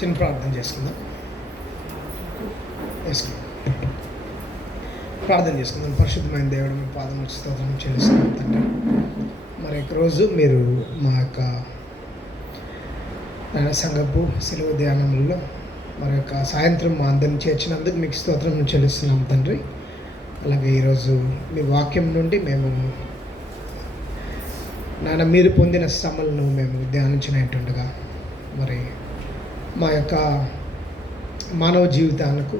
చిన్న ప్రార్థన చేసుకుందాం. ప్రార్థన చేసుకుందాం. పరిశుద్ధమైన దేవుడు, మీ పాదం స్తోత్రం చెల్లిస్తున్నాం తండ్రి. మరి రోజు మీరు మా యొక్క సంఘపు సెలవు ధ్యానంలో మరి యొక్క సాయంత్రం మా అందరిని చేర్చినందుకు మీకు స్తోత్రం చెల్లిస్తున్నాం తండ్రి. అలాగే ఈరోజు మీ వాక్యం నుండి మేము మీరు పొందిన శ్రమలను మేము ధ్యానించినట్టుండగా మరి మా యొక్క మానవ జీవితాలకు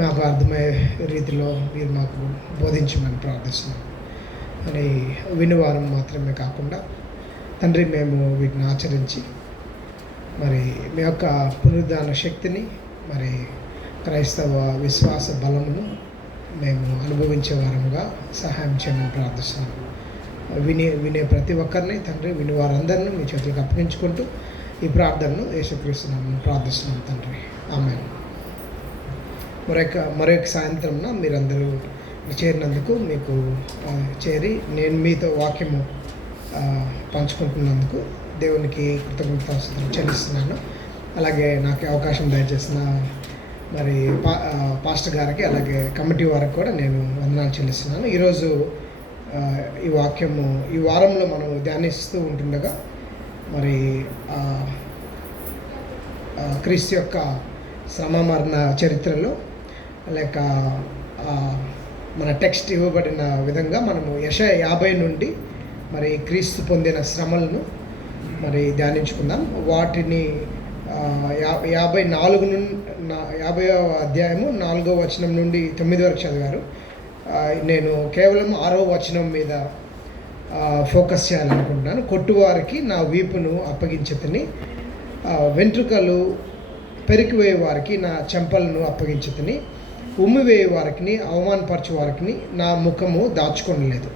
మాకు అర్థమయ్యే రీతిలో మీరు మాకు బోధించమని ప్రార్థిస్తున్నాం. అని వినివారం మాత్రమే కాకుండా తండ్రి మేము వీటిని ఆచరించి మరి మీ యొక్క పునరుద్ధాన శక్తిని మరి క్రైస్తవ విశ్వాస బలమును మేము అనుభవించే వారముగా సహాయం చేయమని ప్రార్థిస్తున్నాం. వినే ప్రతి ఒక్కరిని తండ్రి, విని వారందరినీ మీ చేతులకు అప్పగించుకుంటూ ఈ ప్రార్థనను యేసుక్రీస్తునామమున ప్రార్థిస్తున్నాం తండ్రి. ఆమేన్. మరొక సాయంత్రంన మీరందరూ చేరినందుకు మీకు చేరి నేను మీతో వాక్యము పంచుకుంటున్నందుకు దేవునికి కృతజ్ఞతాస్తుతులు చెల్లిస్తున్నాను. అలాగే నాకు అవకాశం దయచేసిన మరి పాస్టర్ గారికి అలాగే కమిటీ వారికి కూడా నేను వందనాలు చెల్లిస్తున్నాను. ఈరోజు ఈ వాక్యము ఈ వారంలో మనం ధ్యానిస్తూ ఉంటుండగా మరి క్రీస్తు యొక్క శ్రమ మరణ చరిత్రలో లేక మన టెక్స్ట్ ఇవ్వబడిన విధంగా మనము యెషయా 50 నుండి మరి క్రీస్తు పొందిన శ్రమలను మరి ధ్యానించుకుందాం. వాటిని 54 50వ అధ్యాయము 4వ వచనం నుండి 9 వరకు చదివారు. నేను కేవలం 6వ వచనం మీద ఫోకస్ చేయాలనుకుంటున్నాను. కొట్టువారికి నా వీపును అప్పగించతని, వెంట్రుకలు పెరికివేయ వారికి నా చెంపలను అప్పగించతని, ఉమ్మివేయ వారికి అవమానపరచు వారికి నా ముఖము దాచుకొనలేదు.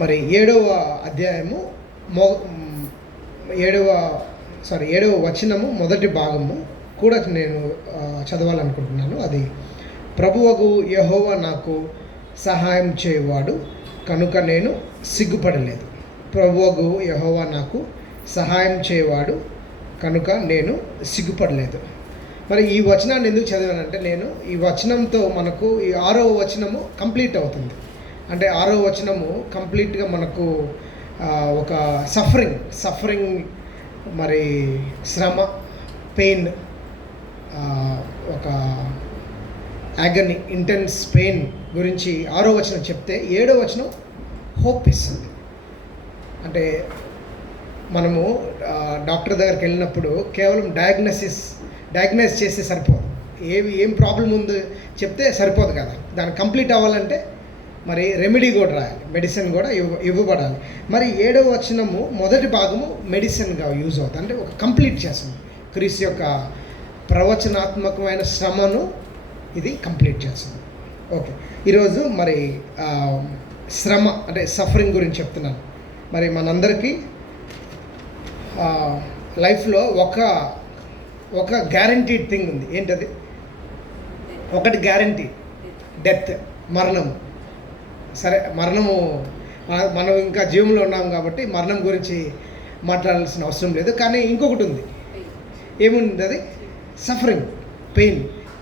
మరి 7వ అధ్యాయము 7వ వచనము మొదటి భాగము కూడా నేను చదవాలనుకుంటున్నాను. అది ప్రభువగు యెహోవా నాకు సహాయం చేయవాడు కనుక నేను సిగ్గుపడలేదు. ప్రభువగు యెహోవా నాకు సహాయం చేయవాడు కనుక నేను సిగ్గుపడలేదు. మరి ఈ వచనాన్ని ఎందుకు చదివానంటే, నేను ఈ వచనంతో మనకు ఈ 6వ వచనము కంప్లీట్ అవుతుంది. అంటే 6వ వచనము కంప్లీట్గా మనకు ఒక సఫరింగ్ మరి శ్రమ, పెయిన్, ఒక యాగనీ, ఇంటెన్స్ పెయిన్ గురించి 6వ వచనం చెప్తే 7వ వచనం హోప్ ఇస్తుంది. అంటే మనము డాక్టర్ దగ్గరికి వెళ్ళినప్పుడు కేవలం డయాగ్నైజ్ చేస్తే సరిపోదు. ఏం ప్రాబ్లం ఉందో చెప్తే సరిపోదు కదా. దాన్ని కంప్లీట్ అవ్వాలంటే మరి రెమెడీ కూడా రాయాలి, మెడిసిన్ కూడా ఇవ్వబడాలి. మరి 7వ వచనము మొదటి భాగము మెడిసిన్గా యూజ్ అవుతుంది. అంటే ఒక కంప్లీట్ చేస్తుంది. క్రీస్తు యొక్క ప్రవచనాత్మకమైన శ్రమను ఇది కంప్లీట్ చేస్తుంది. ఓకే, ఈరోజు మరి శ్రమ అంటే సఫరింగ్ గురించి చెప్తున్నాను. మరి మనందరికీ లైఫ్లో ఒక గ్యారంటీడ్ థింగ్ ఉంది. ఏంటది? ఒకటి గ్యారంటీ, డెత్, మరణం. సరే, మరణము మనం ఇంకా జీవంలో ఉన్నాం కాబట్టి మరణం గురించి మాట్లాడాల్సిన అవసరం లేదు. కానీ ఇంకొకటి ఉంది. ఏముంది? అది సఫరింగ్,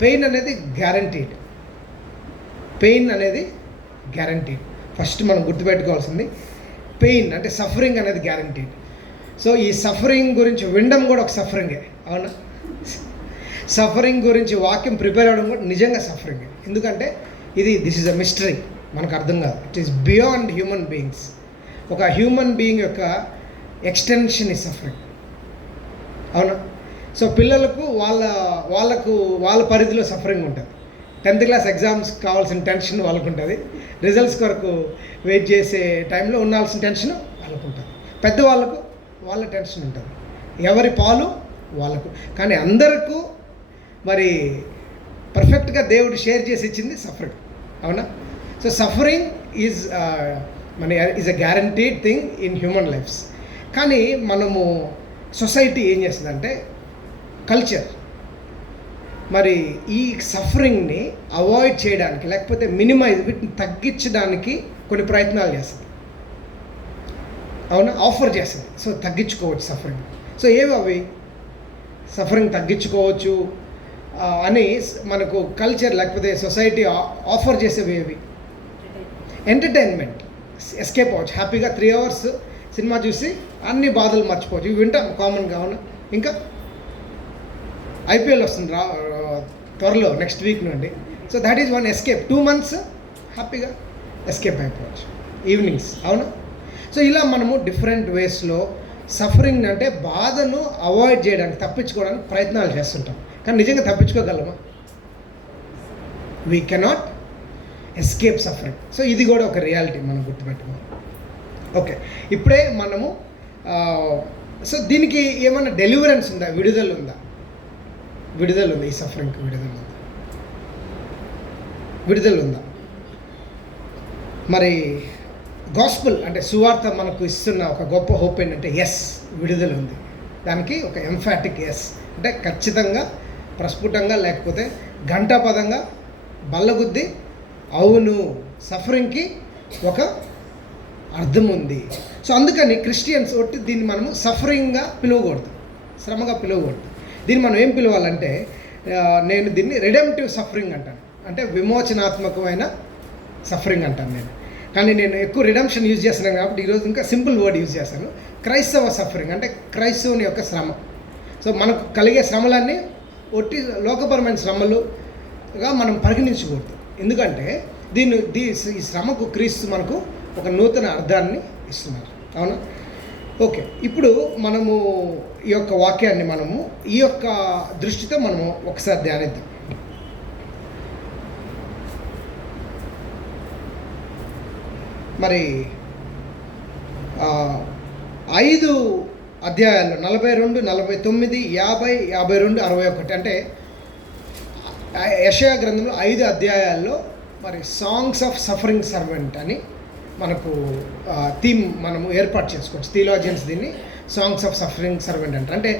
పెయిన్ అనేది గ్యారంటీడ్. ఫస్ట్ మనం గుర్తుపెట్టుకోవాల్సింది పెయిన్ అంటే సఫరింగ్ అనేది గ్యారంటీడ్. సో ఈ సఫరింగ్ గురించి వినడం కూడా ఒక సఫరింగే, అవునా? సఫరింగ్ గురించి వాక్యం ప్రిపేర్ అవ్వడం కూడా నిజంగా సఫరింగే. ఎందుకంటే దిస్ ఈజ్ అ మిస్టరీ, మనకు అర్థం కాదు. It is beyond human beings. ఒక హ్యూమన్ బీయింగ్ యొక్క ఎక్స్టెన్షన్ ఈ సఫరింగ్, అవునా? సో పిల్లలకు వాళ్ళ పరిధిలో సఫరింగ్ ఉంటుంది. 10th క్లాస్ ఎగ్జామ్స్ కావాల్సిన టెన్షన్ వాళ్ళకు ఉంటుంది. రిజల్ట్స్ కొరకు వెయిట్ చేసే టైంలో ఉండాల్సిన టెన్షన్ వాళ్ళకు ఉంటుంది. పెద్దవాళ్ళకు వాళ్ళ టెన్షన్ ఉంటుంది. ఎవరి పాలు వాళ్ళకు. కానీ అందరికీ మరి పర్ఫెక్ట్గా దేవుడు షేర్ చేసి ఇచ్చింది సఫరింగ్, అవునా? So suffering is a guaranteed thing in human lifes. కానీ మనము సొసైటీ ఏం చేస్తుందంటే, కల్చర్ మరి ఈ సఫరింగ్ని అవాయిడ్ చేయడానికి లేకపోతే వీటిని తగ్గించడానికి కొన్ని ప్రయత్నాలు చేస్తుంది, అవునా? ఆఫర్ చేస్తుంది. సో తగ్గించుకోవచ్చు సఫరింగ్. సో ఏవి అవి? సఫరింగ్ తగ్గించుకోవచ్చు అని మనకు కల్చర్ లేకపోతే సొసైటీ ఆఫర్ చేసేవి ఏవి? ఎంటర్టైన్మెంట్, ఎస్కేప్ అవ్వచ్చు హ్యాపీగా 3 hours సినిమా చూసి అన్ని బాధలు మర్చిపోవచ్చు. ఇవి వింటాం కామన్గా. అవునా? ఇంకా IPL వస్తుంది త్వరలో, నెక్స్ట్ వీక్ నుండి. So that is one escape. 2 months హ్యాపీగా ఎస్కేప్ అయిపోవచ్చు ఈవినింగ్స్. అవునా? సో ఇలా మనము డిఫరెంట్ వేస్లో సఫరింగ్ అంటే బాధను అవాయిడ్ చేయడానికి, తప్పించుకోవడానికి ప్రయత్నాలు చేస్తుంటాం. కానీ నిజంగా తప్పించుకోగలమా? We cannot escape suffering. So ఇది కూడా ఒక రియాలిటీ మనం గుర్తుపెట్టుకోవాలి. ఓకే, ఇప్పుడే మనము సో దీనికి ఏమన్నా డెలివరెన్స్ ఉందా? విడుదల ఉందా? విడుదల ఉంది. ఈ సఫరింగ్కి విడుదల ఉందా? మరి గాస్పుల్ అంటే సువార్త మనకు ఇస్తున్న ఒక గొప్ప హోప్ ఏంటంటే ఎస్, విడుదల ఉంది. దానికి ఒక ఎంఫాటిక్ ఎస్ అంటే ఖచ్చితంగా, ప్రస్ఫుటంగా, లేకపోతే ఘంటాపదంగా బల్లగుద్ది అవును, సఫరింగ్కి ఒక అర్థం ఉంది. సో అందుకని క్రిస్టియన్స్ ఒట్టి దీన్ని మనము సఫరింగ్గా పిలవకూడదు, శ్రమగా పిలవకూడదు. దీన్ని మనం ఏం పిలవాలంటే, నేను దీన్ని రిడెంప్టివ్ సఫరింగ్ అంటాను, అంటే విమోచనాత్మకమైన సఫరింగ్ అంటాను నేను. కానీ నేను ఎక్కువ రిడెంప్షన్ యూజ్ చేస్తున్నాను కాబట్టి ఈరోజు ఇంకా సింపుల్ వర్డ్ యూజ్ చేస్తాను. క్రైస్తవ సఫరింగ్ అంటే క్రైస్తవుని యొక్క శ్రమ. సో మనకు కలిగే శ్రమలన్నీ ఒట్టి లోకపరమైన శ్రమలుగా మనం పరిగణించకూడదు. ఎందుకంటే ఈ శ్రమకు క్రీస్తు మనకు ఒక నూతన అర్థాన్ని ఇస్తున్నారు. అవునా? ఓకే, ఇప్పుడు మనము ఈ యొక్క వాక్యాన్ని మనము ఈ యొక్క దృష్టితో మనము ఒకసారి ధ్యానిద్దాం. మరి 5 అధ్యాయాల్లో 42, 49, 50, 52, 61 అంటే యెషయా గ్రంథంలో 5 అధ్యాయాల్లో మరి సాంగ్స్ ఆఫ్ సఫరింగ్ సర్వెంట్ అని మనకు థీమ్ మనము ఏర్పాటు చేసుకోవచ్చు. థియోలాజియన్స్ దీన్ని సాంగ్స్ ఆఫ్ సఫరింగ్ సర్వెంట్ అంటారు. అంటే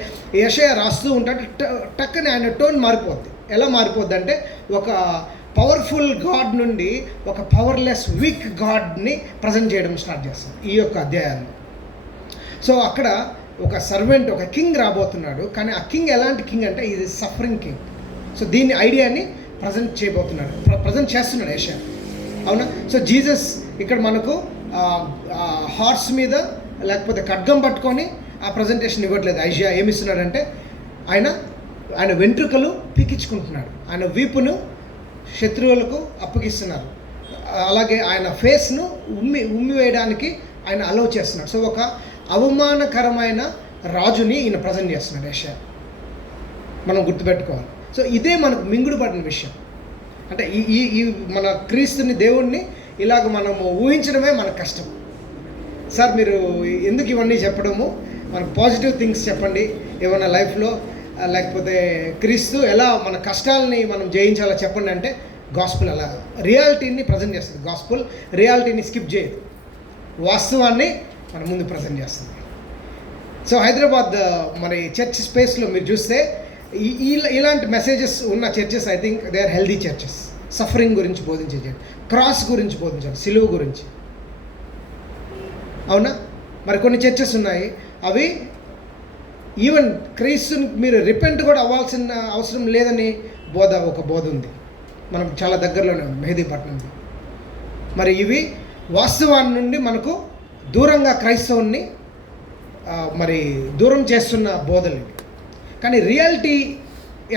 యెషయా రాస్తూ ఉంటాడు, టక్కని ఆయన టోన్ మారిపోద్ది. ఎలా మారిపోద్ది అంటే ఒక పవర్ఫుల్ గాడ్ నుండి ఒక పవర్లెస్ వీక్ గాడ్ని ప్రజెంట్ చేయడం స్టార్ట్ చేస్తాం ఈ యొక్క అధ్యాయాల్లో. సో అక్కడ ఒక సర్వెంట్, ఒక కింగ్ రాబోతున్నాడు. కానీ ఆ కింగ్ ఎలాంటి కింగ్ అంటే ఇది సఫరింగ్ కింగ్. సో దీని ఐడియాని ప్రజెంట్ చేస్తున్నాడు యెషయా. అవునా? సో జీసస్ ఇక్కడ మనకు హార్స్ మీద లేకపోతే ఖడ్గం పట్టుకొని ఆ ప్రజెంటేషన్ ఇవ్వట్లేదు. ఐషియా ఏమిస్తున్నాడంటే ఆయన వెంట్రుకలు పీకించుకుంటున్నాడు, ఆయన వీపును శత్రువులకు అప్పగిస్తున్నారు, అలాగే ఆయన ఫేస్ను ఉమ్మి వేయడానికి ఆయన అలౌ చేస్తున్నాడు. సో ఒక అవమానకరమైన రాజుని ఈయన ప్రజెంట్ చేస్తున్నాడు యెషయా. మనం గుర్తుపెట్టుకోవాలి. సో ఇదే మనకు మింగుడు పడిన విషయం. అంటే ఈ మన క్రీస్తుని, దేవుణ్ణి ఇలాగ మనము ఊహించడమే మనకు కష్టం. సార్ మీరు ఎందుకు ఇవన్నీ చెప్పడము? మనకు పాజిటివ్ థింగ్స్ చెప్పండి ఏమన్నా లైఫ్లో, లేకపోతే క్రీస్తు ఎలా మన కష్టాలని మనం జయించాలో చెప్పండి అంటే గాస్పుల్ అలా రియాలిటీని ప్రజెంట్ చేస్తుంది. గాస్పుల్ రియాలిటీని స్కిప్ చేయదు, వాస్తవాన్ని మన ముందు ప్రజెంట్ చేస్తుంది. సో హైదరాబాద్ మరి చర్చ్ స్పేస్లో మీరు చూస్తే ఇలాంటి మెసేజెస్ ఉన్న churches I think they are healthy churches. Suffering గురించి బోధించే, క్రాస్ గురించి బోధించారు, సిలువ గురించి. అవునా? మరి కొన్ని చర్చెస్ ఉన్నాయి, అవి ఈవెన్ క్రీస్తుని మీరు రిపెంట్ కూడా అవ్వాల్సిన అవసరం లేదని ఒక బోధ ఉంది. మనం చాలా దగ్గరలోనే ఉంది, మెహదీపట్నంలో. మరి ఇవి వాస్తవాన్ని నుండి మనకు దూరంగా క్రైస్తవుని మరి దూరం చేస్తున్న బోధలు. కానీ రియాలిటీ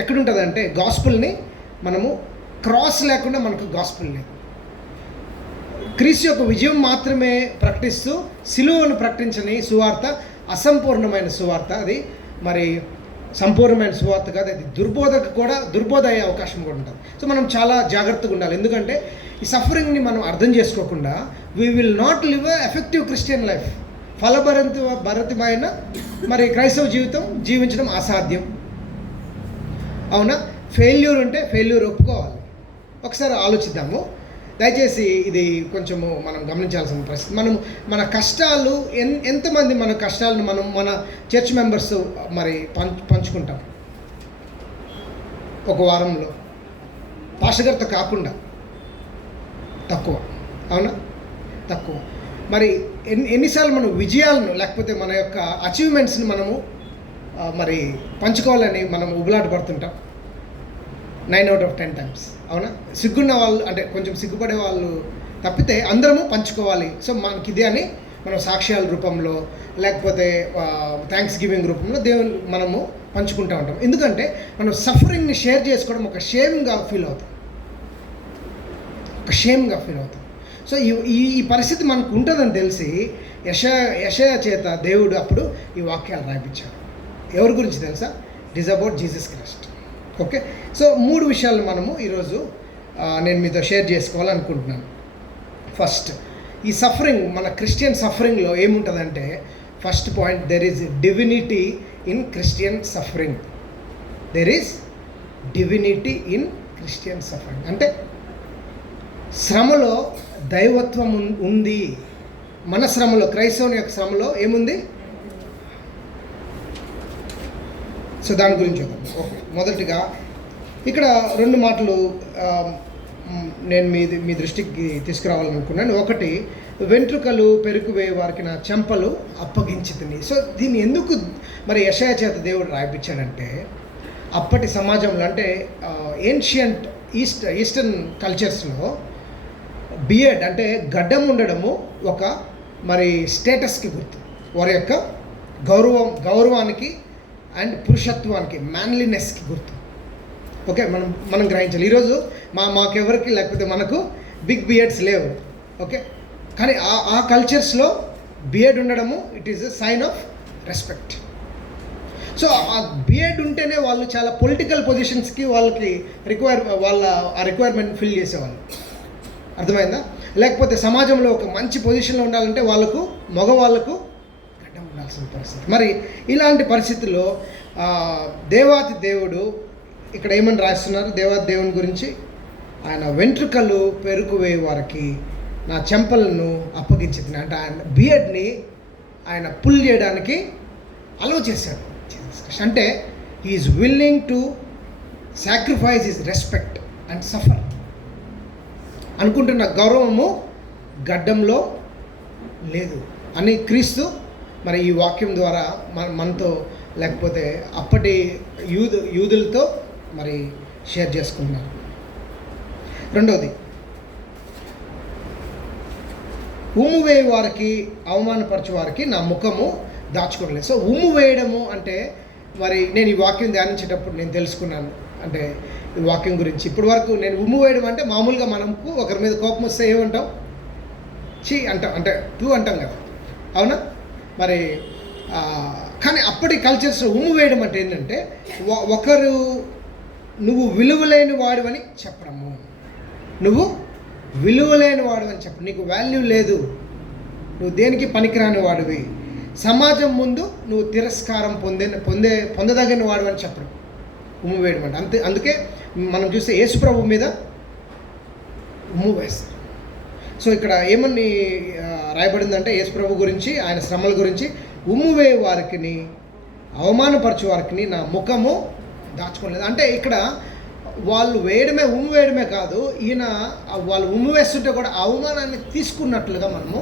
ఎక్కడుంటుందంటే గాస్పుల్ని మనము క్రాస్ లేకుండా మనకు గాస్పుల్ లేదు. క్రీస్తు యొక్క విజయం మాత్రమే ప్రకటిస్తూ సిలువను ప్రకటించని సువార్త అసంపూర్ణమైన సువార్త. అది మరి సంపూర్ణమైన సువార్త కాదు, అది దుర్బోధ అయ్యే అవకాశం కూడా ఉంటుంది. సో మనం చాలా జాగ్రత్తగా ఉండాలి. ఎందుకంటే ఈ సఫరింగ్ని మనం అర్థం చేసుకోకుండా we will not live a effective Christian life. ఫలభరితమైన మరి క్రైస్తవ జీవితం జీవించడం అసాధ్యం. అవునా? ఫెయిల్యూర్ ఉంటే ఫెయిల్యూర్ ఒప్పుకోవాలి. ఒకసారి ఆలోచిద్దాము దయచేసి. ఇది కొంచెము మనం గమనించాల్సిన పరిస్థితి. మన కష్టాలు ఎంతమంది మన కష్టాలను మన చర్చ్ మెంబర్స్ మరి పంచుకుంటాం ఒక వారంలో? పాస్టర్ కాకుండా తక్కువ. అవునా? తక్కువ. మరి ఎన్నిసార్లు మనం విజయాలను లేకపోతే మన యొక్క అచీవ్మెంట్స్ని మనము మరి పంచుకోవాలని మనం ఉబులాట పడుతుంటాం 9 out of 10 times. అవునా? సిగ్గున్న వాళ్ళు అంటే కొంచెం సిగ్గుపడే వాళ్ళు తప్పితే అందరము పంచుకోవాలి. సో మనకి ఇది అని మనం సాక్ష్యాల రూపంలో లేకపోతే థ్యాంక్స్ గివింగ్ రూపంలో దేవుని మనము పంచుకుంటూ ఉంటాం. ఎందుకంటే మనం సఫరింగ్ని షేర్ చేసుకోవడం ఒక షేమ్గా ఫీల్ అవుతాం. సో ఈ పరిస్థితి మనకు ఉంటుందని తెలిసి యెషయా చేత దేవుడు అప్పుడు ఈ వాక్యాలు రాయించాడు. ఎవరి గురించి తెలుసా? It is about Jesus Christ. Okay, so 3 విషయాలు మనము ఈరోజు నేను మీతో షేర్ చేసుకోవాలనుకుంటున్నాను. ఫస్ట్, ఈ సఫరింగ్, మన క్రిస్టియన్ సఫరింగ్లో ఏముంటుందంటే, first point, there is divinity in Christian suffering. There is divinity in Christian suffering అంటే శ్రమలో దైవత్వం ఉంది. మన శ్రమలో, క్రైస్తవుని యొక్క శ్రమలో ఏముంది? సో దాని గురించి చూద్దాం. ఓకే, మొదటిగా ఇక్కడ 2 మాటలు నేను మీ దృష్టికి తీసుకురావాలనుకున్నాను. ఒకటి, వెంట్రుకలు పెరుకువేయ వారికి నా చెంపలు అప్పగించి తిని. సో దీన్ని ఎందుకు మరి యెషయా చేత దేవుడు రాయిపించాడంటే, అప్పటి సమాజంలో అంటే ఏన్షియంట్ ఈస్టర్న్ కల్చర్స్లో బియర్డ్ అంటే గడ్డం ఉండడము ఒక మరి స్టేటస్కి గుర్తు, వారి యొక్క గౌరవానికి అండ్ పురుషత్వానికి, మ్యాన్లీనెస్కి గుర్తు. ఓకే, మనం గ్రహించాలి. ఈరోజు మాకెవరికి లేకపోతే మనకు బిగ్ బియర్డ్స్ లేవు. ఓకే, కానీ ఆ కల్చర్స్లో బియర్డ్ ఉండడము it is a sign of respect. So ఆ బియర్డ్ ఉంటేనే వాళ్ళు చాలా పొలిటికల్ పొజిషన్స్కి వాళ్ళకి ఆ రిక్వైర్మెంట్ ఫిల్ చేసేవాళ్ళు. అర్థమైందా? లేకపోతే సమాజంలో ఒక మంచి పొజిషన్లో ఉండాలంటే మగవాళ్ళకు గడ్డం ఉండాల్సిన పరిస్థితి. మరి ఇలాంటి పరిస్థితుల్లో దేవాతి దేవుడు ఇక్కడ ఏమని రాస్తున్నారు? దేవాతి దేవుని గురించి, ఆయన వెంట్రుకలు పెరుకువేయ వారికి నా చెంపలను అప్పగించింది అంటే ఆయన బియర్డ్ని ఆయన పుల్ చేయడానికి అలౌ చేశాడు. అంటే he is willing to sacrifice his respect and suffer. అనుకుంటున్న గౌరవము గడ్డంలో లేదు అని క్రీస్తు మరి ఈ వాక్యం ద్వారా మనతో లేకపోతే అప్పటి యూదులతో మరి షేర్ చేసుకుంటున్నారు. రెండవది, ఉమ్ము వేయ వారికి, అవమానపరచు వారికి నా ముఖము దాచుకోలేదు. సో ఉమ్ము వేయడము అంటే మరి నేను ఈ వాక్యం ధ్యానించేటప్పుడు నేను తెలుసుకున్నాను. అంటే ఈ వాక్యం గురించి ఇప్పటి వరకు నేను ఉమ్ము వేయడం అంటే మామూలుగా మనకు ఒకరి మీద కోపం వస్తే ఏమంటాం? చీ అంటాం, అంటే తూ అంటాం కదా, అవునా? మరి కానీ అప్పటి కల్చర్స్లో ఉమ్ము వేయడం అంటే ఏంటంటే ఒకరు నువ్వు విలువలేని వాడివని చెప్పడము. నువ్వు విలువలేని వాడివని చెప్పడం, నీకు వాల్యూ లేదు, నువ్వు దేనికి పనికిరాని వాడివి, సమాజం ముందు నువ్వు తిరస్కారం పొందదగిన వాడివని చెప్పడం ఉమ్ము వేయడం అంటే. అందుకే మనం చూస్తే యేసు ప్రభు మీద ఉమ్ము వేస్తారు. సో ఇక్కడ ఏమని రాయబడిందంటే యేసు ప్రభు గురించి, ఆయన శ్రమల గురించి, ఉమ్ము వేయ వారికి, అవమానపరచు వారికి నా ముఖము దాచుకోలేదు. అంటే ఇక్కడ వాళ్ళు ఉమ్ము వేయడమే కాదు, ఈయన వాళ్ళు ఉమ్ము వేస్తుంటే కూడా అవమానాన్ని తీసుకున్నట్లుగా మనము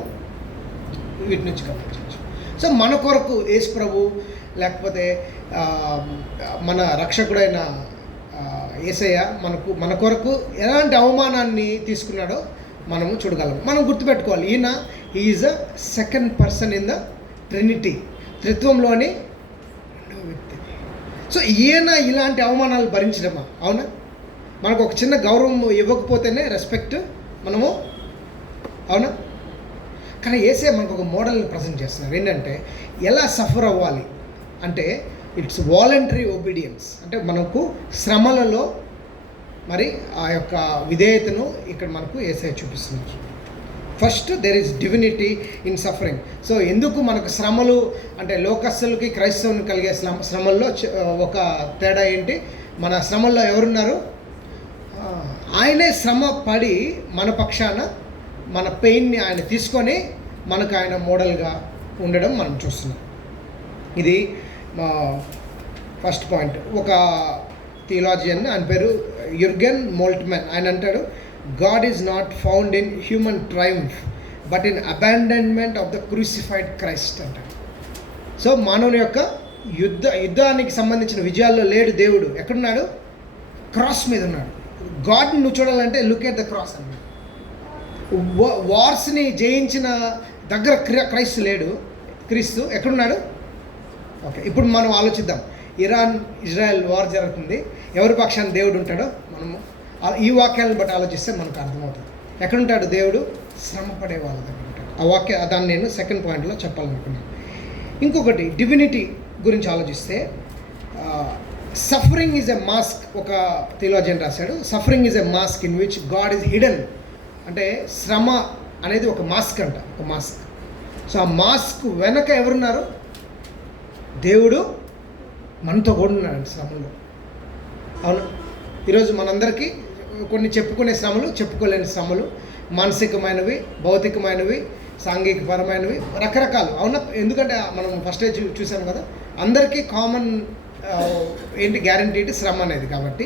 వీటి నుంచి గమనించవచ్చు. సో మన కొరకు యేసు ప్రభు లేకపోతే మన రక్షకుడైన యేసయ్య మన కొరకు ఎలాంటి అవమానాన్ని తీసుకున్నాడో మనము చూడగలం. మనం గుర్తుపెట్టుకోవాలి, ఈయన is a second person in the Trinity, త్రిత్వంలోని రెండవ వ్యక్తి. సో ఈయన ఇలాంటి అవమానాలు భరించడమా? అవునా? మనకు ఒక చిన్న గౌరవం ఇవ్వకపోతేనే రెస్పెక్ట్ మనము, అవునా? కానీ యేసయ్య మనకు ఒక మోడల్ని ప్రజెంట్ చేస్తున్నారు. ఏంటంటే ఎలా సఫర్ అవ్వాలి అంటే ఇట్స్ వాలంటరీ ఒబీడియన్స్. అంటే మనకు శ్రమలలో మరి ఆ యొక్క విధేయతను ఇక్కడ మనకు యేసయ్య చూపిస్తున్నారు. First, there is divinity in suffering. So ఎందుకు మనకు శ్రమలు అంటే లోకస్తులకి క్రైస్తవుని కలిగే శ్రమల్లో ఒక తేడా ఏంటి? మన శ్రమల్లో ఎవరున్నారు? ఆయనే శ్రమ పడి మన పక్షాన మన పెయిన్ని ఆయన తీసుకొని మనకు ఆయన మోడల్గా ఉండడం మనం చూస్తున్నాం. ఇది ఫస్ట్ పాయింట్. ఒక థియాలజియన్, ఆయన పేరు యుర్గెన్ మోల్ట్మెన్, ఆయన అంటాడు, God is not found in human Triumph but in abandonment of the crucified Christ అంటాడు. సో మానవుని యొక్క యుద్ధానికి సంబంధించిన విజయాల్లో లేడు దేవుడు. ఎక్కడున్నాడు? క్రాస్ మీద ఉన్నాడు. గాడ్ని నువ్వు చూడాలంటే లుక్ ఎట్ ద క్రాస్ అన్నాడు. వార్స్ని జయించిన దగ్గర క్రైస్తు లేడు. క్రీస్తు ఎక్కడున్నాడు? ఓకే, ఇప్పుడు మనం ఆలోచిద్దాం. ఇరాన్ ఇజ్రాయెల్ వార్ జరుగుతుంది. ఎవరి పక్షాన్ని దేవుడు ఉంటాడో మనము ఈ వాక్యాలను బట్టి ఆలోచిస్తే మనకు అర్థమవుతుంది. ఎక్కడుంటాడు దేవుడు? శ్రమ పడే వాళ్ళ దగ్గర ఉంటాడు. దాన్ని నేను సెకండ్ పాయింట్లో చెప్పాలనుకున్నాను. ఇంకొకటి డివినిటీ గురించి ఆలోచిస్తే సఫరింగ్ ఈజ్ ఎ మాస్క్. ఒక థియోలాజియన్ రాశాడు, suffering is a mask in which God is hidden. అంటే శ్రమ అనేది ఒక మాస్క్ అంట, ఒక మాస్క్. సో ఆ మాస్క్ వెనక ఎవరున్నారు? దేవుడు మనతో కూడా ఉన్నాడు శ్రమలో. అవును, ఈరోజు మనందరికీ కొన్ని చెప్పుకునే శ్రమలు, చెప్పుకోలేని శ్రమలు, మానసికమైనవి, భౌతికమైనవి, సాంఘికపరమైనవి, రకరకాలు. అవునా? ఎందుకంటే మనం ఫస్ట్ చూసాం కదా, అందరికీ కామన్ ఏంటి గ్యారంటీడ్ శ్రమ అనేది. కాబట్టి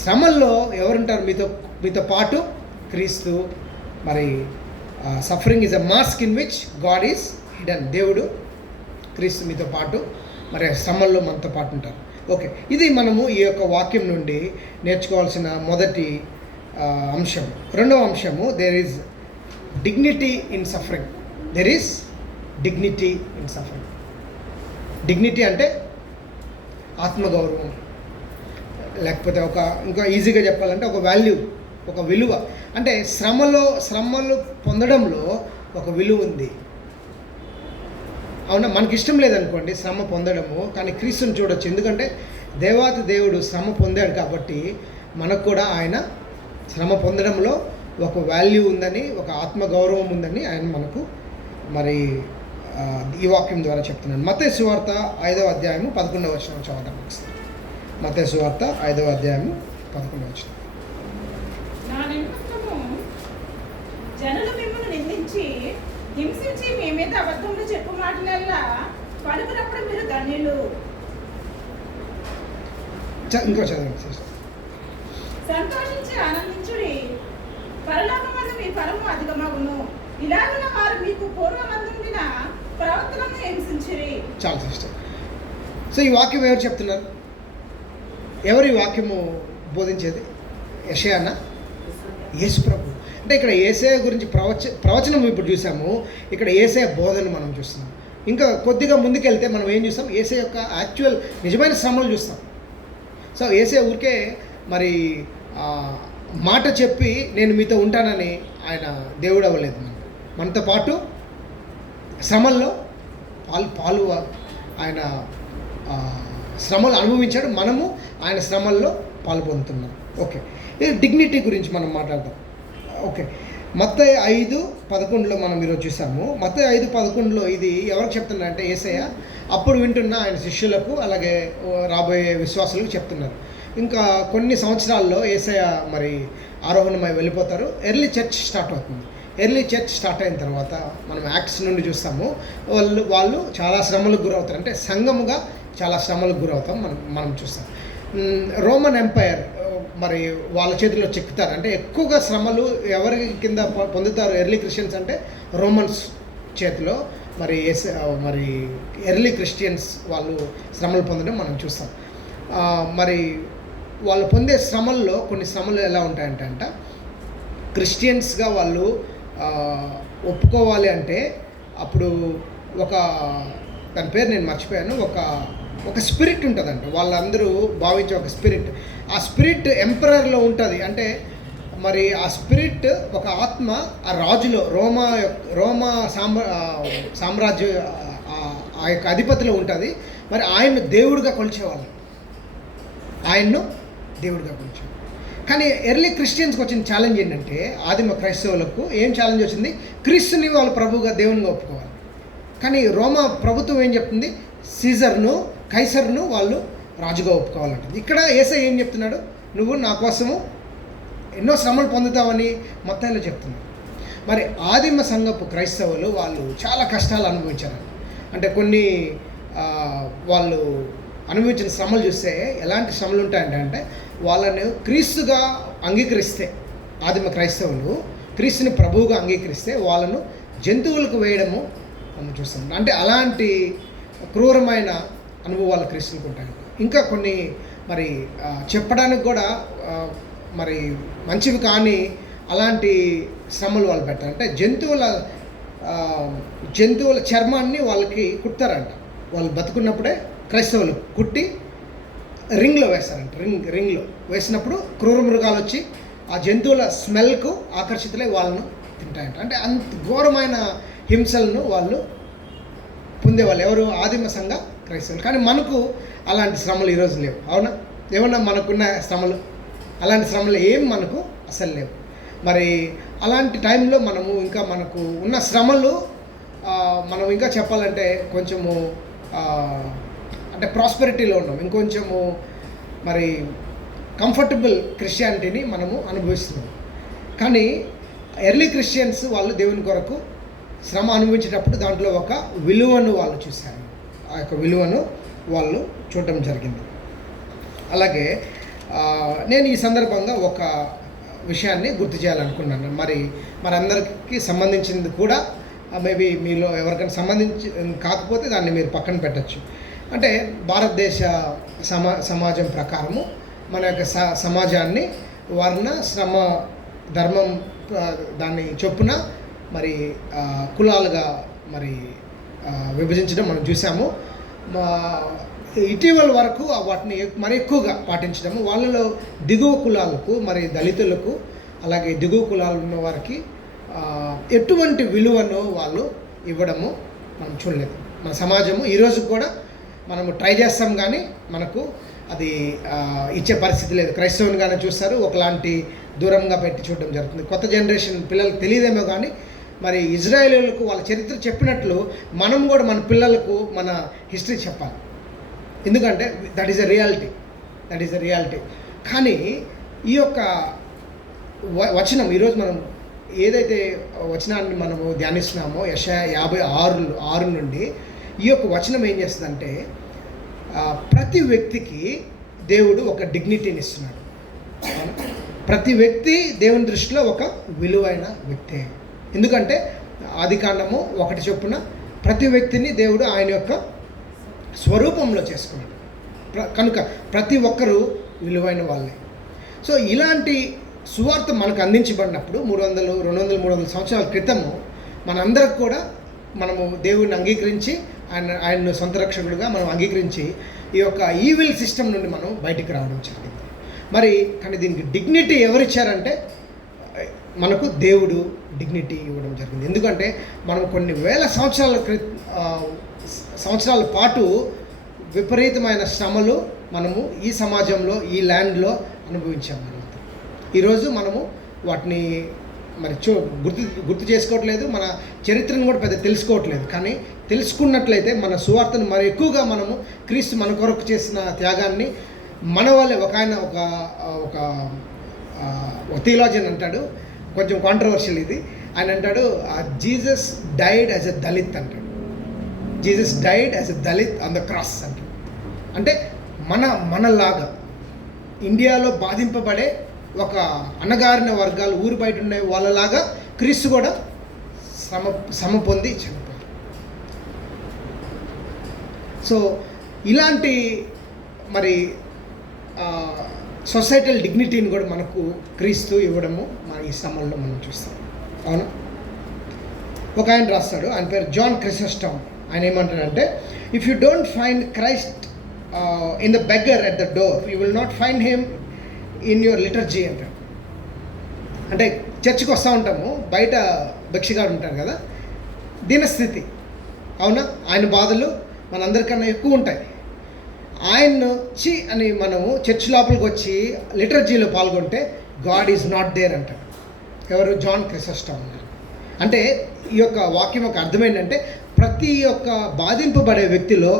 శ్రమల్లో ఎవరుంటారు మీతో పాటు? క్రీస్తు. మరి suffering is a mask in which God is hidden. దేవుడు, క్రీస్తు మీతో పాటు, మరి శ్రమల్లో మనతో పాటు ఉంటారు. ఓకే, ఇది మనము ఈ యొక్క వాక్యం నుండి నేర్చుకోవాల్సిన మొదటి అంశం. రెండవ అంశము, there is dignity in suffering. There is dignity in suffering. Dignity అంటే ఆత్మగౌరవం, లేకపోతే ఇంకా ఈజీగా చెప్పాలంటే ఒక వాల్యూ, ఒక విలువ. అంటే శ్రమలు పొందడంలో ఒక విలువ ఉంది. అవునా? మనకి ఇష్టం లేదనుకోండి శ్రమ పొందడము, కానీ క్రీస్తుని చూడొచ్చు. ఎందుకంటే దేవాతి దేవుడు శ్రమ పొందాడు కాబట్టి మనకు కూడా ఆయన శ్రమ పొందడంలో ఒక వాల్యూ ఉందని, ఒక ఆత్మగౌరవం ఉందని ఆయన మనకు మరి ఈ వాక్యం ద్వారా చెప్తున్నాను. మత్తయి సువార్త 5వ అధ్యాయము 11వ వచనం చదవడం ఒకసారి. మత్తయి సువార్త 5వ అధ్యాయము 11వ వచనం. జనులు మిమ్మల్ని నిందించి హింసించి మీ మీద అబద్ధములు చెప్పు మాటలల్లా పలుకునప్పుడు మీరు ధన్యులు. ఇంకో చదవండి. సంతోషించి ఆనందించుడి, పరలోకమందు మీ ఫలము అధికమగును. ఇలాగున వారు మీకు పూర్వమందుండిన ప్రవర్తనను హింసించిరి. చాలా సిస్టర్. సో ఈ వాక్యం ఎవరు చెప్తున్నారు? ఎవరు ఈ వాక్యము బోధించేది? యెషయానా? యేసు ప్రభు. అంటే ఇక్కడ యేసయ్య గురించి ప్రవచనం ఇప్పుడు చూసాము, ఇక్కడ యేసయ్య బోధన మనం చూస్తున్నాం. ఇంకా కొద్దిగా ముందుకెళ్తే మనం ఏం చూస్తాం? యేసయ్య యొక్క యాక్చువల్ నిజమైన శ్రమలు చూస్తాం. సో యేసయ్య ఊరికే మరి మాట చెప్పి నేను మీతో ఉంటానని ఆయన దేవుడు అవ్వలేదు. మనతో పాటు శ్రమల్లో పాలు ఆయన శ్రమలు అనుభవించాడు, మనము ఆయన శ్రమల్లో పాలు పొందుతున్నాం. ఓకే, ఇది డిగ్నిటీ గురించి మనం మాట్లాడదాం. ఓకే, మత్తయి 5:11 మనం ఈరోజు చూసాము. మత్తయి 5:11 ఇది ఎవరికి చెప్తున్నారంటే యేసయ్య అప్పుడు వింటున్న ఆయన శిష్యులకు, అలాగే రాబోయే విశ్వాసులకు చెప్తున్నారు. ఇంకా కొన్ని సంవత్సరాల్లో యేసయ్య మరి ఆరోహణమై వెళ్ళిపోతారు. ఎర్లీ చర్చ్ స్టార్ట్ అవుతుంది. ఎర్లీ చర్చ్ స్టార్ట్ అయిన తర్వాత మనం యాక్ట్స్ నుండి చూస్తాము, వాళ్ళు చాలా శ్రమలకు గురవుతారు. అంటే సంఘముగా చాలా శ్రమలకు గురవుతాం మనం చూస్తాం. రోమన్ ఎంపైర్ మరి వాళ్ళ చేతిలో చిక్కుతారు. అంటే ఎక్కువగా శ్రమలు ఎవరి కింద పొందుతారు ఎర్లీ క్రిస్టియన్స్ అంటే? రోమన్స్ చేతిలో మరి ఎర్లీ క్రిస్టియన్స్ వాళ్ళు శ్రమలు పొందడం మనం చూస్తాం. మరి వాళ్ళు పొందే శ్రమల్లో కొన్ని శ్రమలు ఎలా ఉంటాయంటే క్రిస్టియన్స్గా వాళ్ళు ఒప్పుకోవాలి అంటే అప్పుడు దాని పేరు నేను మర్చిపోయాను, ఒక స్పిరిట్ ఉంటుందంట. వాళ్ళందరూ భావించే ఒక స్పిరిట్. ఆ స్పిరిట్ ఎంపరర్లో ఉంటుంది. అంటే మరి ఆ స్పిరిట్ ఒక ఆత్మ ఆ రాజులో రోమా సామ్రాజ్య ఆ యొక్క అధిపతిలో ఉంటుంది. మరి ఆయన్ను దేవుడిగా కొలిచేవాళ్ళు, ఆయన్ను దేవుడిగా కొలిచేవాళ్ళు. కానీ ఎర్లీ క్రిస్టియన్స్కి వచ్చిన ఛాలెంజ్ ఏంటంటే, ఆదిమ క్రైస్తవులకు ఏం ఛాలెంజ్ వచ్చింది? క్రీస్తుని వాళ్ళు ప్రభువుగా దేవునిగా ఒప్పుకోవాలి. కానీ రోమా ప్రభుత్వం ఏం చెప్తుంది? కైసర్ను వాళ్ళు రాజుగా ఒప్పుకోవాలంటుంది. ఇక్కడ యేసయ్య ఏం చెప్తున్నాడు? నువ్వు నా కోసము ఎన్నో శ్రమలు పొందుతావని మత్తయిలో చెప్తున్నాడు. మరి ఆదిమ సంఘపు క్రైస్తవులు వాళ్ళు చాలా కష్టాలు అనుభవించారు. అంటే కొన్ని వాళ్ళు అనుభవించిన శ్రమలు చూస్తే ఎలాంటి శ్రమలు ఉంటాయంటే వాళ్ళను క్రీస్తుగా అంగీకరిస్తే, ఆదిమ క్రైస్తవులు క్రీస్తుని ప్రభువుగా అంగీకరిస్తే వాళ్ళను జంతువులకు వేయడము మనం చూస్తాం. అంటే అలాంటి క్రూరమైన అనుభవాలు క్రీస్తులకు ఉంటాయి. ఇంకా కొన్ని మరి చెప్పడానికి కూడా మరి మంచివి కానీ అలాంటి శ్రమలు వాళ్ళు పెట్టారు. అంటే జంతువుల చర్మాన్ని వాళ్ళకి కుడతారంట. వాళ్ళు బతుకున్నప్పుడే క్రైస్తవులు కుట్టి రింగ్లో వేస్తారంట. రింగ్లో వేసినప్పుడు క్రూర మృగాలు వచ్చి ఆ జంతువుల స్మెల్కు ఆకర్షితులై వాళ్ళను తింటాయంట. అంటే అంత ఘోరమైన హింసలను వాళ్ళు పొందేవాళ్ళు ఎవరు? ఆదిమ సంఘ క్రైస్తవులు. కానీ మనకు అలాంటి శ్రమలు ఈరోజు లేవు. అవునా? ఏమన్నా మనకున్న శ్రమలు? అలాంటి శ్రమలు ఏం మనకు అసలు లేవు. మరి అలాంటి టైంలో మనము ఇంకా మనకు ఉన్న శ్రమలు మనం ఇంకా చెప్పాలంటే కొంచెము అంటే ప్రాస్పెరిటీలో ఉన్నాం. ఇంకొంచెము మరి కంఫర్టబుల్ క్రిస్టియానిటీని మనము అనుభవిస్తున్నాం. కానీ ఎర్లీ క్రిస్టియన్స్ వాళ్ళు దేవుని కొరకు శ్రమ అనుభవించేటప్పుడు దాంట్లో ఒక విలువను వాళ్ళు చూశారు. ఆ యొక్క విలువను వాళ్ళు చూడటం జరిగింది. అలాగే నేను ఈ సందర్భంగా ఒక విషయాన్ని గుర్తు చేయాలనుకున్నాను. మరి అందరికీ సంబంధించింది కూడా మేబీ మీలో ఎవరికైనా సంబంధించి కాకపోతే దాన్ని మీరు పక్కన పెట్టచ్చు. అంటే భారతదేశ సమాజం ప్రకారము మన యొక్క సమాజాన్ని వర్ణ శ్రమ ధర్మం దాన్ని చొప్పున మరి కులాలుగా మరి విభజించడం మనం చూసాము. ఇటీవల వరకు వాటిని మరి ఎక్కువగా పాటించడము, వాళ్ళలో దిగువ కులాలకు మరి దళితులకు అలాగే దిగువ కులాలు ఉన్న వారికి ఎటువంటి విలువను వాళ్ళు ఇవ్వడము మనం చూడలేదు. మన సమాజము ఈరోజు కూడా మనము ట్రై చేస్తాం కానీ మనకు అది ఇచ్చే పరిస్థితి లేదు. క్రైస్తవునిగానే చూస్తారు, ఒకలాంటి దూరంగా పెట్టి చూడడం జరుగుతుంది. కొత్త జనరేషన్ పిల్లలకు తెలియదేమో కానీ మరి ఇజ్రాయేలీలకు వాళ్ళ చరిత్ర చెప్పినట్లు మనం కూడా మన పిల్లలకు మన హిస్టరీ చెప్పాలి. ఎందుకంటే దట్ ఈస్ ఎ రియాలిటీ. కానీ ఈ యొక్క వచనం ఈరోజు మనం ఏదైతే వచనాన్ని మనము ధ్యానిస్తున్నామో యెషయా 56 నుండి ఈ యొక్క వచనం ఏం చేస్తుందంటే ప్రతి వ్యక్తికి దేవుడు ఒక డిగ్నిటీని ఇస్తున్నాడు. ప్రతి వ్యక్తి దేవుని దృష్టిలో ఒక విలువైన వ్యక్తే. ఎందుకంటే ఆదికాండము 1 చొప్పున ప్రతి వ్యక్తిని దేవుడు ఆయన యొక్క స్వరూపంలో చేసుకున్నాడు. కనుక ప్రతి ఒక్కరూ విలువైన వాళ్ళే. సో ఇలాంటి సువార్త మనకు అందించబడినప్పుడు 300 సంవత్సరాల క్రితము మనందరికి కూడా మనము దేవుడిని అంగీకరించి ఆయన్ను సొంత రక్షకుడుగా మనం అంగీకరించి ఈ యొక్క ఈవిల్ సిస్టమ్ నుండి మనం బయటికి రావడం జరిగింది. మరి కానీ దీనికి డిగ్నిటీ ఎవరిచ్చారంటే మనకు దేవుడు డిగ్నిటీ ఇవ్వడం జరిగింది. ఎందుకంటే మనం కొన్ని వేల సంవత్సరాల పాటు విపరీతమైన శ్రమలు మనము ఈ సమాజంలో ఈ ల్యాండ్లో అనుభవించాము. ఈరోజు మనము వాటిని మరి గుర్తు చేసుకోవట్లేదు, మన చరిత్రను కూడా పెద్ద తెలుసుకోవట్లేదు. కానీ తెలుసుకున్నట్లయితే మన సువార్తను మరి ఎక్కువగా మనము క్రీస్తు మన కొరకు చేసిన త్యాగాన్ని మన వాళ్ళే ఒక థియాలజియన్ అంటాడు, కొంచెం కాంట్రవర్షియల్ ఇది. ఆయన అంటాడు Jesus died as a Dalit అంటాడు. Jesus died as a Dalit on the cross అంటాడు. అంటే మనలాగా ఇండియాలో బాధింపబడే ఒక అణగారిన వర్గాలు ఊరు బయట ఉండే వాళ్ళలాగా క్రీస్తు కూడా శ్రమ పొంది చనిపోయారు. సో ఇలాంటి మరి సొసైటల్ డిగ్నిటీని కూడా మనకు క్రీస్తు ఇవ్వడము మన ఈ శ్రమల్లో మనం చూస్తాం. అవునా? ఒక ఆయన రాస్తాడు, ఆయన పేరు జాన్ క్రిసోస్టామ్. ఆయన ఏమంటాడంటే if you don't find Christ in the beggar at the door you will not find him in your liturgy అంటాడు. అంటే చర్చికి వస్తూ ఉంటాము, బయట భిక్షగాడు ఉంటాడు కదా, దీనస్థితి. అవునా? ఆయన బాధలు మనందరికన్నా ఎక్కువ ఉంటాయి. ఆయన్ను అని మనము చర్చ్ లోపలికి వచ్చి లిటర్జీలో పాల్గొంటే గాడ్ ఈజ్ నాట్ దేర్ అంటాడు. ఎవరు? జాన్ క్రిసోస్టామ్ అన్నారు. అంటే ఈ యొక్క వాక్యం యొక్క అర్థం ఏంటంటే ప్రతి ఒక్క బాధింపబడే వ్యక్తిలో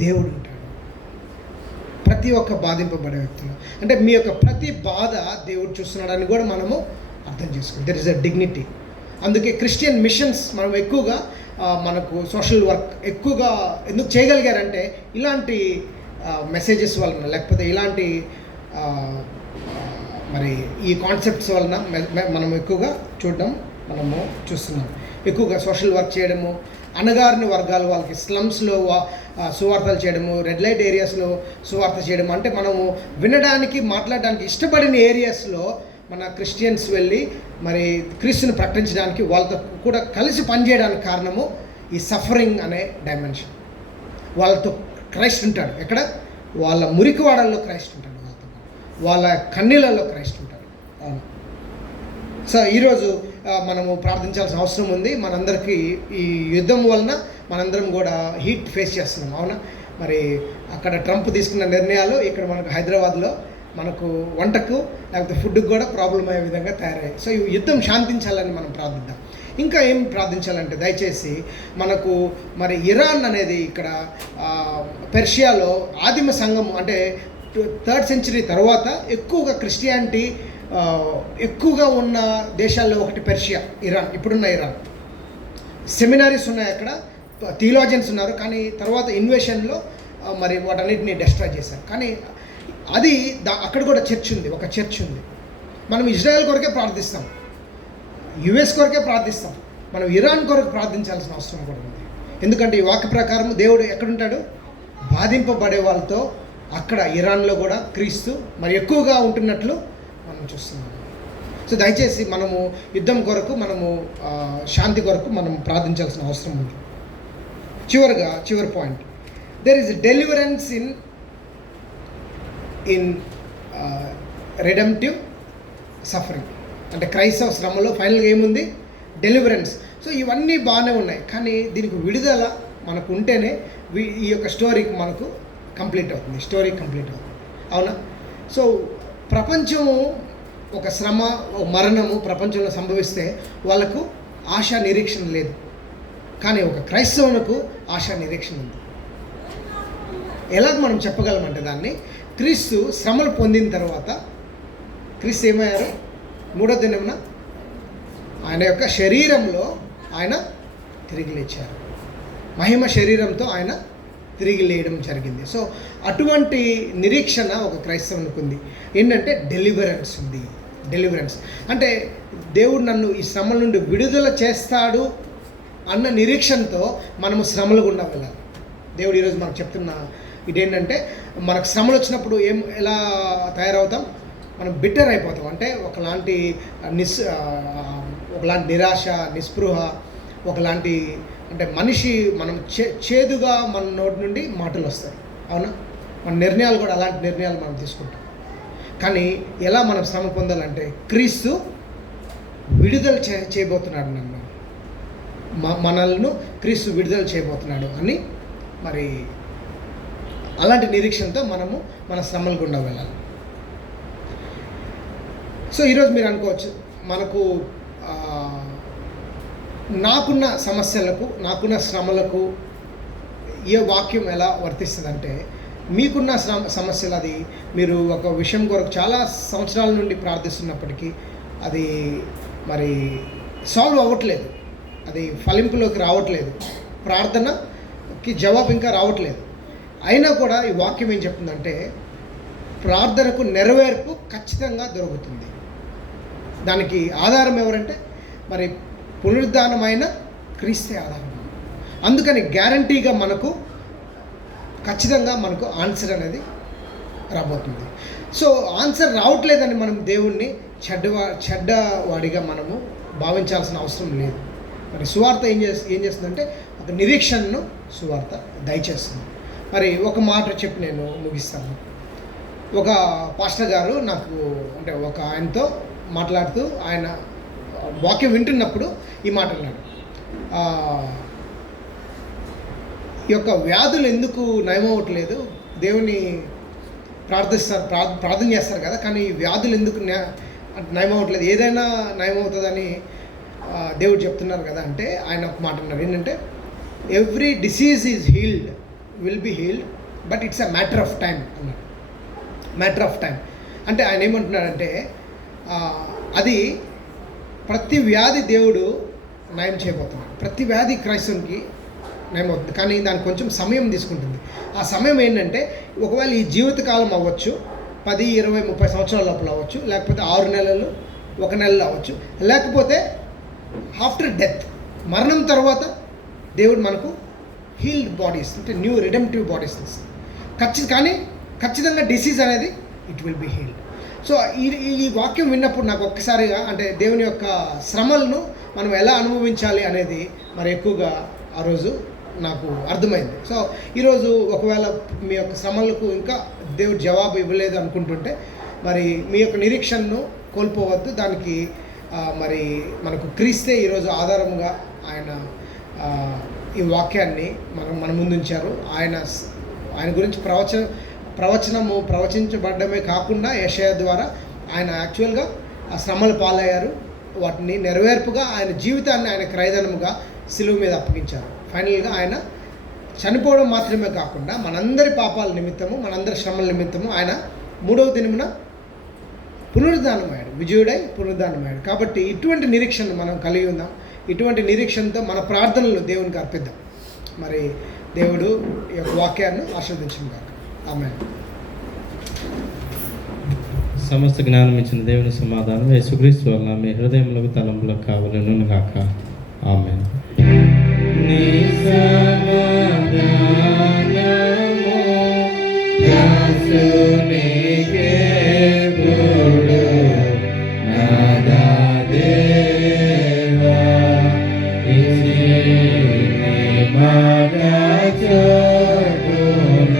దేవుడు ఉంటాడు. ప్రతి ఒక్క బాధింపబడే వ్యక్తిలో అంటే మీ యొక్క ప్రతి బాధ దేవుడు చూస్తున్నాడని కూడా మనము అర్థం చేసుకోవాలి. There is a dignity. అందుకే క్రిస్టియన్ మిషన్స్ మనం ఎక్కువగా మనకు సోషల్ వర్క్ ఎక్కువగా ఎందుకు చేయగలిగారంటే ఇలాంటి మెసేజెస్ వలన, లేకపోతే ఇలాంటి మరి ఈ కాన్సెప్ట్స్ వలన మనం ఎక్కువగా చూడడం మనము చూస్తున్నాం. ఎక్కువగా సోషల్ వర్క్ చేయడము, అణగారిన వర్గాల వాళ్ళకి స్లమ్స్లో సువార్తలు చేయడము, రెడ్ లైట్ ఏరియాస్లో సువార్త చేయడం, అంటే మనము వినడానికి మాట్లాడడానికి ఇష్టపడిన ఏరియాస్లో మన క్రిస్టియన్స్ వెళ్ళి మరి క్రీస్తుని ప్రకటించడానికి వాళ్ళతో కూడా కలిసి పనిచేయడానికి కారణము ఈ సఫరింగ్ అనే డైమెన్షన్. వాళ్ళతో క్రైస్ట్ ఉంటాడు. ఎక్కడ? వాళ్ళ మురికివాడల్లో క్రైస్ట్ ఉంటాడు, వాళ్ళతో వాళ్ళ కన్నీళ్ళల్లో క్రైస్ట్ ఉంటాడు. అవును. సో ఈరోజు మనము ప్రార్థించాల్సిన అవసరం ఉంది. మనందరికీ ఈ యుద్ధం వలన మనందరం కూడా హీట్ ఫేస్ చేస్తున్నాం. అవునా? మరి అక్కడ ట్రంప్ తీసుకున్న నిర్ణయాలు ఇక్కడ మనకు హైదరాబాద్లో మనకు వంటకు లేకపోతే ఫుడ్కి కూడా ప్రాబ్లం అయ్యే విధంగా తయారయ్యాయి. సో ఈ యుద్ధం శాంతించాలని మనం ప్రార్థిద్దాం. ఇంకా ఏం ప్రార్థించాలంటే దయచేసి మనకు మరి ఇరాన్ అనేది ఇక్కడ పెర్షియాలో ఆదిమ సంఘం, అంటే 3rd century తర్వాత ఎక్కువగా క్రిస్టియానిటీ ఎక్కువగా ఉన్న దేశాల్లో ఒకటి పెర్షియా, ఇరాన్. ఇప్పుడున్న ఇరాన్ సెమినారీస్ ఉన్నాయి, అక్కడ థియోలాజియన్స్ ఉన్నారు. కానీ తర్వాత ఇన్వేషన్లో మరి వాటన్నిటిని డెస్ట్రాయ్ చేశారు. కానీ అది అక్కడ కూడా చర్చ్ ఉంది, ఒక చర్చ్ ఉంది. మనం ఇజ్రాయెల్ కొరకే ప్రార్థిస్తాం, యుఎస్ కొరకే ప్రార్థిస్తాం, మనం ఇరాన్ కొరకు ప్రార్థించాల్సిన అవసరం కూడా ఉంది. ఎందుకంటే ఈ వాక్య ప్రకారం దేవుడు ఎక్కడుంటాడు? బాధింపబడే వాళ్ళతో అక్కడ ఇరాన్లో కూడా క్రీస్తు మరి ఎక్కువగా ఉంటున్నట్లు మనం చూస్తున్నాము. సో దయచేసి మనము యుద్ధం కొరకు, మనము శాంతి కొరకు మనం ప్రార్థించాల్సిన అవసరం ఉంది. చివరి point, there is deliverance in redemptive suffering. అంటే క్రైస్తవ శ్రమలో ఫైనల్గా ఏముంది? డెలివరెన్స్. సో ఇవన్నీ బాగానే ఉన్నాయి, కానీ దీనికి విడుదల మనకు ఉంటేనే ఈ యొక్క స్టోరీకి మనకు కంప్లీట్ అవుతుంది. అవునా? సో ప్రపంచము ఒక శ్రమ, ఒక మరణము ప్రపంచంలో సంభవిస్తే వాళ్ళకు ఆశా నిరీక్షణ లేదు. కానీ ఒక క్రైస్తవునికి ఆశా నిరీక్షణ ఉంది. ఎలాగ మనం చెప్పగలమంటే దాన్ని, క్రీస్తు శ్రమలు పొందిన తర్వాత క్రీస్తు ఏమయ్యారు? 3వ దినమున ఆయన యొక్క శరీరంలో ఆయన తిరిగి లేచారు. మహిమ శరీరంతో ఆయన తిరిగి లేయడం జరిగింది. సో అటువంటి నిరీక్షణ ఒక క్రైస్తవునికి ఉంది. ఏంటంటే డెలివరెన్స్ ఉంది. డెలివరెన్స్ అంటే దేవుడు నన్ను ఈ శ్రమల నుండి విడుదల చేస్తాడు అన్న నిరీక్షణతో మనము శ్రమల గుండా వెళ్ళాలి. దేవుడు ఈరోజు మనకు చెప్తున్న ఇదేంటంటే, మనకు శ్రమలు వచ్చినప్పుడు ఎలా తయారవుతాం? మనం బిట్టర్ అయిపోతాం. అంటే ఒకలాంటి నిరాశ, నిస్పృహ, ఒకలాంటి, అంటే మనిషి మనం చేదుగా మన నోటి నుండి మాటలు వస్తాయి. అవునా? మన నిర్ణయాలు కూడా అలాంటి నిర్ణయాలు మనం తీసుకుంటాం. కానీ ఎలా మనం శ్రమ పొందాలంటే, క్రీస్తు విడుదల చేయబోతున్నాడు నన్ను, మనల్ని క్రీస్తు విడుదల చేయబోతున్నాడు అని మరి అలాంటి నిరీక్షణతో మనము మన శ్రమల గుండా వెళ్ళాలి. సో ఈరోజు మీరు అనుకోవచ్చు, మనకు నాకున్న సమస్యలకు, నాకున్న శ్రమలకు ఏ వాక్యం ఎలా వర్తిస్తుందంటే, మీకున్న సమస్యలు అది మీరు ఒక విషయం కొరకు చాలా సంవత్సరాల నుండి ప్రార్థిస్తున్నప్పటికీ అది మరి సాల్వ్ అవ్వట్లేదు, అది ఫలింపులోకి రావట్లేదు, ప్రార్థనకి జవాబు ఇంకా రావట్లేదు. అయినా కూడా ఈ వాక్యం ఏం చెప్తుందంటే, ప్రార్థనకు నెరవేర్పు ఖచ్చితంగా దొరుకుతుంది. దానికి ఆధారం ఎవరంటే మరి పునరుద్ధానమైన క్రీస్తే ఆధారం. అందుకని గ్యారంటీగా మనకు ఖచ్చితంగా మనకు ఆన్సర్ అనేది రాబోతుంది. సో ఆన్సర్ రావట్లేదని మనం దేవుణ్ణి చెడ్డవాడిగా మనము భావించాల్సిన అవసరం లేదు. మరి సువార్త ఏం చేస్తుందంటే ఒక నిరీక్షణను సువార్త దయచేస్తుంది. మరి ఒక మాట చెప్పి నేను ముగిస్తాను. ఒక పాస్టర్ గారు నాకు, అంటే ఒక ఆయనతో మాట్లాడుతూ, ఆయన వాక్యం వింటున్నప్పుడు ఈ మాట అన్నాడు, ఈ యొక్క వ్యాధులు ఎందుకు నయమవట్లేదు? దేవుని ప్రార్థన చేస్తారు కదా, కానీ ఈ వ్యాధులు ఎందుకు నయమవట్లేదు? ఏదైనా నయమవుతుందని దేవుడు చెప్తున్నారు కదా అంటే, ఆయన ఒక మాట అన్నారు, ఏంటంటే every disease is healed, will be healed, but it's a matter of time అన్నాడు. మ్యాటర్ ఆఫ్ టైం అంటే ఆయన ఏమంటున్నాడంటే, అది ప్రతి వ్యాధి దేవుడు నయం చేయబోతున్నాడు. ప్రతి వ్యాధి క్రైస్తవునికి నయమవుతుంది, కానీ దానికి కొంచెం సమయం తీసుకుంటుంది. ఆ సమయం ఏంటంటే, ఒకవేళ ఈ జీవితకాలం అవ్వచ్చు, 10, 20, 30 సంవత్సరాల లోపల అవ్వచ్చు, లేకపోతే 6 నెలలు, 1 నెలలో అవ్వచ్చు, లేకపోతే ఆఫ్టర్ డెత్, మరణం తర్వాత దేవుడు మనకు హీల్డ్ బాడీస్, అంటే న్యూ రిడెంప్టివ్ బాడీస్ ఇస్తుంది. కానీ ఖచ్చితంగా డిసీజ్ అనేది it will be healed. So ఈ వాక్యం విన్నప్పుడు నాకు ఒక్కసారిగా అంటే దేవుని యొక్క శ్రమలను మనం ఎలా అనుభవించాలి అనేది మరి ఎక్కువగా ఆ రోజు నాకు అర్థమైంది. సో ఈరోజు ఒకవేళ మీ యొక్క శ్రమలకు ఇంకా దేవుడు జవాబు ఇవ్వలేదు అనుకుంటుంటే మరి మీ యొక్క నిరీక్షణను కోల్పోవద్దు. దానికి మరి మనకు క్రీస్తే ఈరోజు ఆధారంగా ఆయన ఈ వాక్యాన్ని మన ముందుంచారు. ఆయన గురించి ప్రవచించబడమే కాకుండా యెషయా ద్వారా ఆయన యాక్చువల్గా ఆ శ్రమలు పాలయ్యారు. వాటిని నెరవేర్పుగా ఆయన జీవితాన్ని ఆయన క్రయధనముగా సిలువ మీద అప్పగించారు. ఫైనల్గా ఆయన చనిపోవడం మాత్రమే కాకుండా మనందరి పాపాల నిమిత్తము, మనందరి శ్రమల నిమిత్తము ఆయన 3వ దినమున పునరుద్ధానమయ్యాడు, విజయుడై పునరుద్ధానమయ్యాడు. కాబట్టి ఇటువంటి నిరీక్షణ మనం కలిగి ఉందాం. ఇటువంటి నిరీక్షణతో మన ప్రార్థనలు దేవునికి అర్పిద్దాం. మరి దేవుడు ఈ యొక్క వాక్యాన్ని ఆశీర్వదించును గాక. ఆమేన్. సమస్త జ్ఞానం ఇచ్చిన దేవుని సమాధానం యేసుక్రీస్తు వలన మీ హృదయములకు తలంపులకు కావలెను గాక. ఆమేన్. నీ సమాధానము దాసునికే గూడు నాదా దేవా ఇసిని మగ చోటున